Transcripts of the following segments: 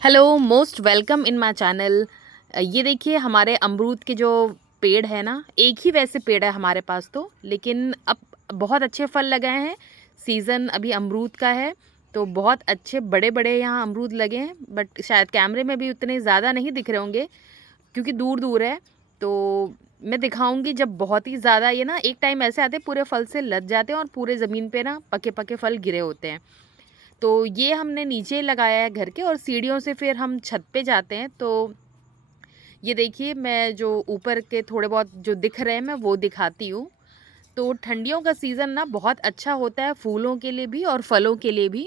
Hello, most welcome in my channel. ये देखिए हमारे अमरूद के जो पेड़ है ना, एक ही वैसे पेड़ है हमारे पास तो, लेकिन अब बहुत अच्छे फल लगे हैं। सीज़न अभी अमरूद का है, तो बहुत अच्छे बड़े-बड़े यहाँ अमरूद लगे हैं, बट शायद कैमरे में भी उतने ज़्यादा नहीं दिख रहे होंगे क्योंकि दूर-दूर है। तो मैं दिखाऊँगी जब बहुत ही ज़्यादा ये ना एक टाइम ऐसे आते हैं पूरे फल से लद जाते हैं और पूरे ज़मीन पे ना पके-पके फल गिरे होते हैं। तो ये हमने नीचे लगाया है घर के और सीढ़ियों से फिर हम छत पे जाते हैं। तो ये देखिए मैं जो ऊपर के थोड़े बहुत जो दिख रहे हैं मैं वो दिखाती हूँ। तो ठंडियों का सीज़न ना बहुत अच्छा होता है फूलों के लिए भी और फलों के लिए भी।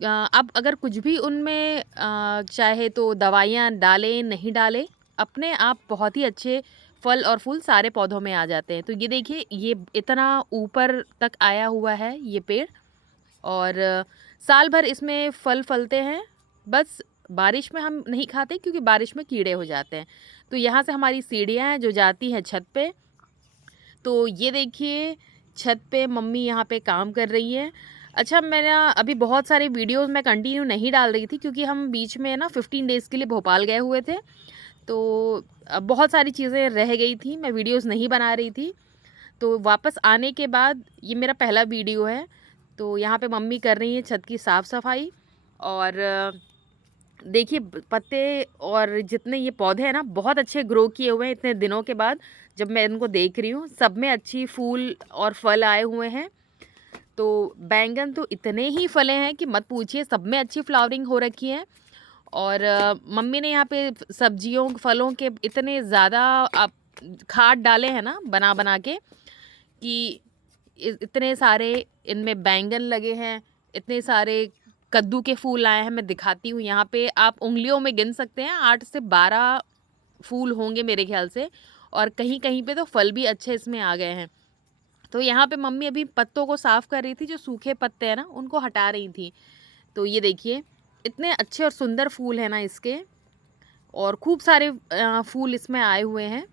अब अगर कुछ भी उनमें चाहे तो दवाइयाँ डालें नहीं डालें, अपने आप बहुत ही अच्छे फल और फूल सारे पौधों में आ जाते हैं। तो ये देखिए ये इतना ऊपर तक आया हुआ है ये पेड़, और साल भर इसमें फल फलते हैं। बस बारिश में हम नहीं खाते क्योंकि बारिश में कीड़े हो जाते हैं। तो यहाँ से हमारी सीढ़ियाँ हैं जो जाती हैं छत पे। तो ये देखिए छत पे मम्मी यहाँ पे काम कर रही है। अच्छा, मैं ना अभी बहुत सारे वीडियोस मैं कंटिन्यू नहीं डाल रही थी क्योंकि हम बीच में ना 15 डेज़ के लिए भोपाल गए हुए थे। तो बहुत सारी चीज़ें रह गई थी, मैं वीडियोस नहीं बना रही थी। तो वापस आने के बाद ये मेरा पहला वीडियो है। तो यहाँ पे मम्मी कर रही हैं छत की साफ़ सफाई। और देखिए पत्ते और जितने ये पौधे हैं ना बहुत अच्छे ग्रो किए हुए हैं इतने दिनों के बाद। जब मैं इनको देख रही हूँ सब में अच्छी फूल और फल आए हुए हैं। तो बैंगन तो इतने ही फले हैं कि मत पूछिए, सब में अच्छी फ्लावरिंग हो रखी है। और मम्मी ने यहाँ पे सब्जियों फलों के इतने ज़्यादा आप खाद डाले हैं ना बना बना के कि इतने सारे इनमें बैंगन लगे हैं, इतने सारे कद्दू के फूल आए हैं। मैं दिखाती हूँ, यहाँ पे आप उंगलियों में गिन सकते हैं, 8 से 12 फूल होंगे मेरे ख्याल से। और कहीं कहीं पे तो फल भी अच्छे इसमें आ गए हैं। तो यहाँ पे मम्मी अभी पत्तों को साफ कर रही थी, जो सूखे पत्ते हैं ना उनको हटा रही थी। तो ये देखिए इतने अच्छे और सुंदर फूल हैं ना इसके, और खूब सारे फूल इसमें आए हुए हैं।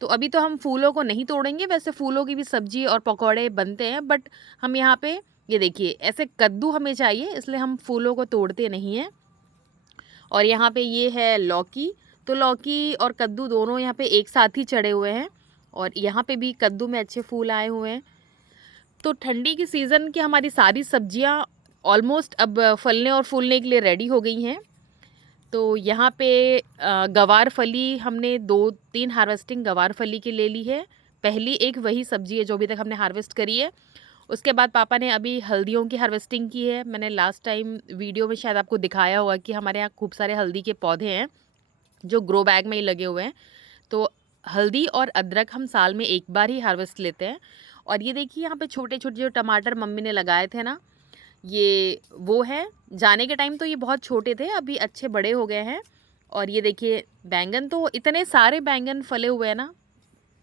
तो अभी तो हम फूलों को नहीं तोड़ेंगे, वैसे फूलों की भी सब्जी और पकौड़े बनते हैं, बट हम यहाँ पे ये देखिए ऐसे कद्दू हमें चाहिए इसलिए हम फूलों को तोड़ते नहीं हैं। और यहाँ पे ये है लौकी। तो लौकी और कद्दू दोनों यहाँ पे एक साथ ही चढ़े हुए हैं, और यहाँ पे भी कद्दू में अच्छे फूल आए हुए हैं। तो ठंडी की सीज़न की हमारी सारी सब्जियाँ ऑलमोस्ट अब फलने और फूलने के लिए रेडी हो गई हैं। तो यहाँ पे गवार फली हमने 2-3 हार्वेस्टिंग गवार फली की ले ली है। पहली एक वही सब्ज़ी है जो अभी तक हमने हार्वेस्ट करी है। उसके बाद पापा ने अभी हल्दियों की हार्वेस्टिंग की है। मैंने लास्ट टाइम वीडियो में शायद आपको दिखाया होगा कि हमारे यहाँ खूब सारे हल्दी के पौधे हैं जो ग्रो बैग में ही लगे हुए हैं। तो हल्दी और अदरक हम साल में एक बार ही हार्वेस्ट लेते हैं। और ये देखिए यहाँ पे छोटे-छोटे जो टमाटर मम्मी ने लगाए थे ना, ये वो है। जाने के टाइम तो ये बहुत छोटे थे, अभी अच्छे बड़े हो गए हैं। और ये देखिए बैंगन, तो इतने सारे बैंगन फले हुए हैं ना,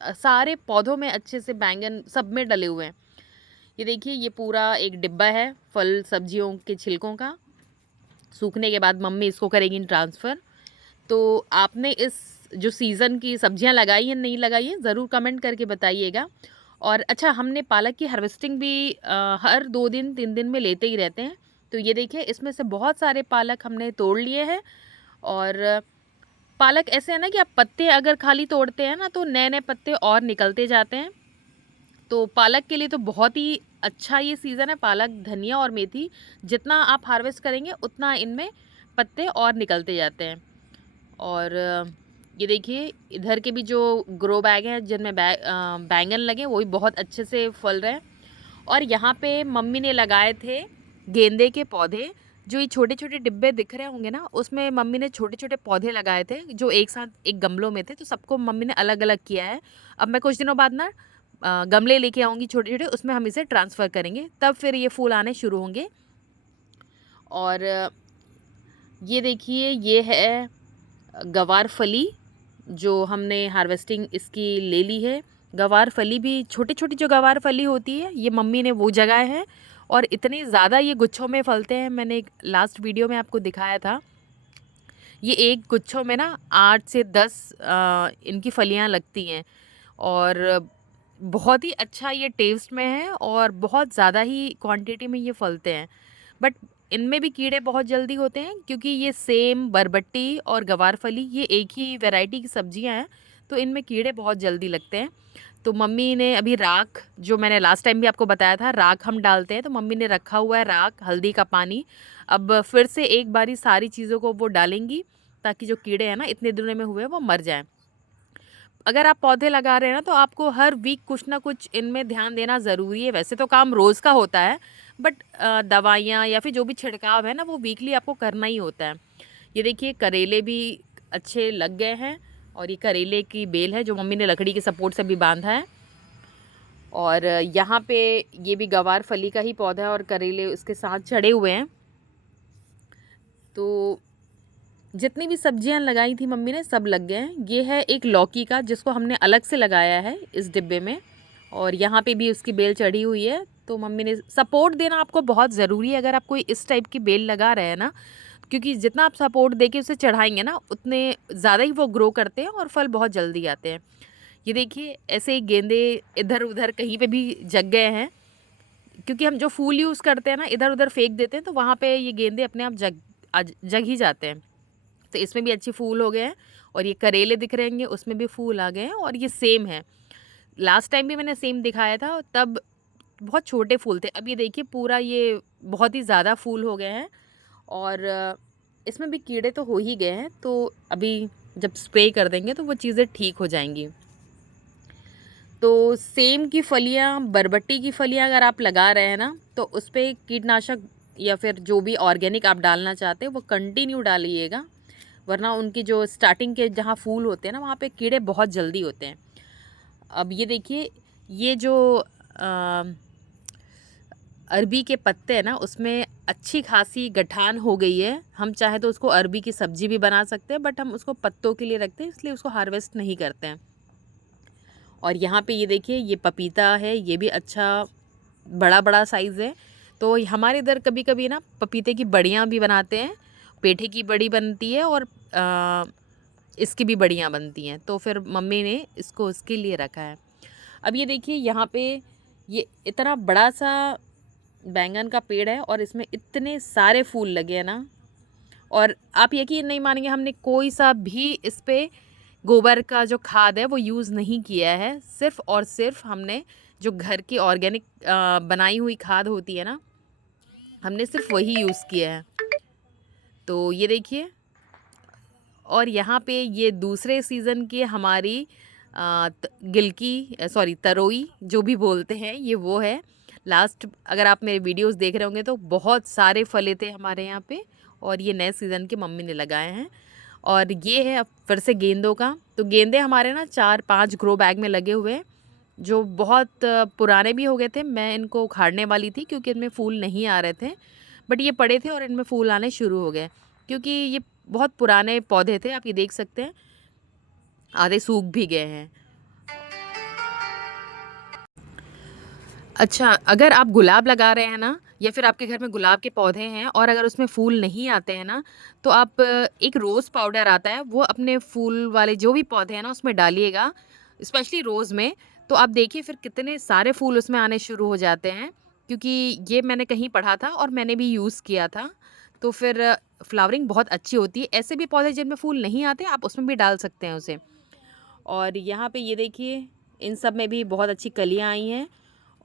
सारे पौधों में अच्छे से बैंगन सब में डले हुए हैं। ये देखिए ये पूरा एक डिब्बा है फल सब्जियों के छिलकों का। सूखने के बाद मम्मी इसको करेगी ट्रांसफ़र। तो आपने इस जो सीज़न की सब्जियां लगाई हैं नहीं लगाई हैं ज़रूर कमेंट करके बताइएगा। और अच्छा, हमने पालक की हार्वेस्टिंग भी हर 2 दिन 3 दिन में लेते ही रहते हैं। तो ये देखिए इसमें से बहुत सारे पालक हमने तोड़ लिए हैं। और पालक ऐसे है ना कि आप पत्ते अगर खाली तोड़ते हैं ना तो नए नए पत्ते और निकलते जाते हैं। तो पालक के लिए तो बहुत ही अच्छा ये सीज़न है, पालक धनिया और मेथी जितना आप हार्वेस्ट करेंगे उतना इनमें पत्ते और निकलते जाते हैं। और ये देखिए इधर के भी जो ग्रो बैग हैं जिनमें बैंगन लगे वो भी बहुत अच्छे से फल रहे हैं। और यहाँ पे मम्मी ने लगाए थे गेंदे के पौधे। जो ये छोटे छोटे डिब्बे दिख रहे होंगे ना, उसमें मम्मी ने छोटे छोटे पौधे लगाए थे जो एक साथ एक गमलों में थे, तो सबको मम्मी ने अलग अलग किया है। अब मैं कुछ दिनों बाद ना गमले लेके आऊँगी छोटे छोटे, उसमें हम इसे ट्रांसफ़र करेंगे, तब फिर ये फूल आने शुरू होंगे। और ये देखिए ये है गवार फली, जो हमने हार्वेस्टिंग इसकी ले ली है। गवार फली भी छोटी-छोटी जो गवार फली होती है, ये मम्मी ने वो जगाए हैं, और इतने ज़्यादा ये गुच्छों में फलते हैं। मैंने एक लास्ट वीडियो में आपको दिखाया था। ये एक गुच्छों में ना 8 से 10 इनकी फलियाँ लगती हैं, और बहुत ही अच्छा ये टेस्ट में है और बहुत ज़्यादा ही क्वांटिटी में ये फलते हैं। बट इनमें भी कीड़े बहुत जल्दी होते हैं क्योंकि ये सेम, बरबट्टी और गवारफली ये एक ही वैरायटी की सब्जियां हैं, तो इनमें कीड़े बहुत जल्दी लगते हैं। तो मम्मी ने अभी राख, जो मैंने लास्ट टाइम भी आपको बताया था राख हम डालते हैं, तो मम्मी ने रखा हुआ है राख, हल्दी का पानी। अब फिर से एक बारी सारी चीज़ों को वो डालेंगी ताकि जो कीड़े हैं ना इतने दिनों में हुए वो मर जाएं। अगर आप पौधे लगा रहे हैं ना तो आपको हर वीक कुछ ना कुछ इनमें ध्यान देना ज़रूरी है। वैसे तो काम रोज़ का होता है, बट दवाइयाँ या फिर जो भी छिड़काव है ना वो वीकली आपको करना ही होता है। ये देखिए करेले भी अच्छे लग गए हैं, और ये करेले की बेल है जो मम्मी ने लकड़ी के सपोर्ट से भी बांधा है। और यहाँ पे ये भी गवार फली का ही पौधा है और करेले उसके साथ चढ़े हुए हैं। तो जितनी भी सब्जियां लगाई थी मम्मी ने सब लग गए हैं। ये है एक लौकी का जिसको हमने अलग से लगाया है इस डिब्बे में, और यहाँ पे भी उसकी बेल चढ़ी हुई है। तो मम्मी ने सपोर्ट देना आपको बहुत ज़रूरी है अगर आप कोई इस टाइप की बेल लगा रहे हैं ना, क्योंकि जितना आप सपोर्ट दे के उसे चढ़ाएंगे ना उतने ज़्यादा ही वो ग्रो करते हैं और फल बहुत जल्दी आते हैं। ये देखिए ऐसे ही गेंदे इधर उधर कहीं पे भी जग गए हैं, क्योंकि हम जो फूल यूज़ करते हैं ना इधर उधर फेंक देते हैं, तो वहाँ पे ये गेंदे अपने आप जग ही जाते हैं। तो इसमें भी अच्छे फूल हो गए हैं, और ये करेले दिख रहे होंगे उसमें भी फूल आ गए हैं, और ये सेम है। लास्ट टाइम भी मैंने सेम दिखाया था तब बहुत छोटे फूल थे। अब ये देखिए पूरा ये बहुत ही ज़्यादा फूल हो गए हैं, और इसमें भी कीड़े तो हो ही गए हैं। तो अभी जब स्प्रे कर देंगे तो वो चीज़ें ठीक हो जाएंगी। तो सेम की फलियाँ, बरबट्टी की फलियाँ अगर आप लगा रहे हैं ना तो उस पर कीटनाशक या फिर जो भी ऑर्गेनिक आप डालना चाहते हैं वो कंटिन्यू डालिएगा, वरना उनकी जो स्टार्टिंग के जहाँ फूल होते हैं ना वहाँ पे कीड़े बहुत जल्दी होते हैं। अब ये देखिए ये जो अरबी के पत्ते हैं ना उसमें अच्छी खासी गठान हो गई है। हम चाहे तो उसको अरबी की सब्जी भी बना सकते हैं, बट हम उसको पत्तों के लिए रखते हैं इसलिए उसको हार्वेस्ट नहीं करते हैं। और यहाँ पे ये देखिए ये पपीता है, ये भी अच्छा बड़ा बड़ा साइज़ है। तो हमारे इधर कभी कभी ना पपीते की बड़ियाँ भी बनाते हैं, पेठे की बड़ी बनती है और इसकी भी बड़ियाँ बनती हैं, तो फिर मम्मी ने इसको उसके लिए रखा है। अब ये देखिए यहाँ पे ये इतना बड़ा सा बैंगन का पेड़ है और इसमें इतने सारे फूल लगे हैं ना, और आप यकीन नहीं मानेंगे हमने कोई सा भी इस पे गोबर का जो खाद है वो यूज़ नहीं किया है। सिर्फ़ और सिर्फ हमने जो घर की ऑर्गेनिक बनाई हुई खाद होती है ना, हमने सिर्फ वही यूज़ किया है। तो ये देखिए, और यहाँ पे ये दूसरे सीज़न की हमारी गिलकी, सॉरी तरोई जो भी बोलते हैं, ये वो है। लास्ट अगर आप मेरे वीडियोस देख रहे होंगे तो बहुत सारे फले थे हमारे यहाँ पे, और ये नए सीज़न के मम्मी ने लगाए हैं। और ये है अब फिर से गेंदों का। तो गेंदे हमारे ना 4-5 ग्रो बैग में लगे हुए हैं, जो बहुत पुराने भी हो गए थे। मैं इनको उखाड़ने वाली थी क्योंकि इनमें फूल नहीं आ रहे थे, बट ये पड़े थे और इनमें फूल आने शुरू हो गए, क्योंकि ये बहुत पुराने पौधे थे। आप ये देख सकते हैं आधे सूख भी गए हैं। अच्छा, अगर आप गुलाब लगा रहे हैं ना, या फिर आपके घर में गुलाब के पौधे हैं और अगर उसमें फूल नहीं आते हैं ना, तो आप एक रोज़ पाउडर आता है वो अपने फूल वाले जो भी पौधे हैं ना उसमें डालिएगा, स्पेशली रोज़ में। तो आप देखिए फिर कितने सारे फूल उसमें आने शुरू हो जाते हैं, क्योंकि ये मैंने कहीं पढ़ा था और मैंने भी यूज़ किया था। तो फिर फ्लावरिंग बहुत अच्छी होती है। ऐसे भी पौधे जिनमें फूल नहीं आते आप उसमें भी डाल सकते हैं उसे। और यहाँ पे ये देखिए इन सब में भी बहुत अच्छी कलियाँ आई हैं।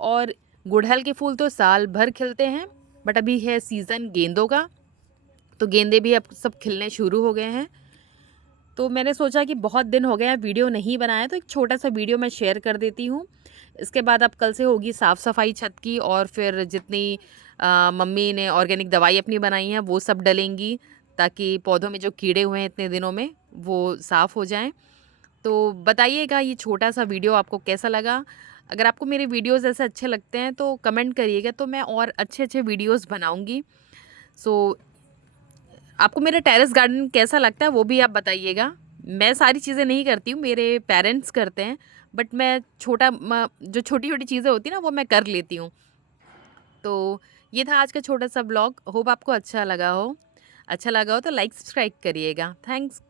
और गुड़हल के फूल तो साल भर खिलते हैं, बट अभी है सीज़न गेंदों का, तो गेंदे भी अब सब खिलने शुरू हो गए हैं। तो मैंने सोचा कि बहुत दिन हो गए हैं वीडियो नहीं बनाया, तो एक छोटा सा वीडियो मैं शेयर कर देती हूँ। इसके बाद अब कल से होगी साफ़ सफाई छत की, और फिर जितनी मम्मी ने ऑर्गेनिक दवाई अपनी बनाई है वो सब डलेंगी, ताकि पौधों में जो कीड़े हुए हैं इतने दिनों में वो साफ़ हो जाएं। तो बताइएगा ये छोटा सा वीडियो आपको कैसा लगा। अगर आपको मेरे वीडियोज़ ऐसे अच्छे लगते हैं तो कमेंट करिएगा, तो मैं और अच्छे अच्छे वीडियोज़ बनाऊँगी। सो आपको मेरा टेरेस गार्डन कैसा लगता है वो भी आप बताइएगा। मैं सारी चीज़ें नहीं करती हूँ, मेरे पेरेंट्स करते हैं, बट मैं जो छोटी छोटी चीज़ें होती हैं ना वो मैं कर लेती हूँ। तो ये था आज का छोटा सा ब्लॉग। होप आपको अच्छा लगा हो। अच्छा लगा हो तो लाइक सब्सक्राइब करिएगा। थैंक्स।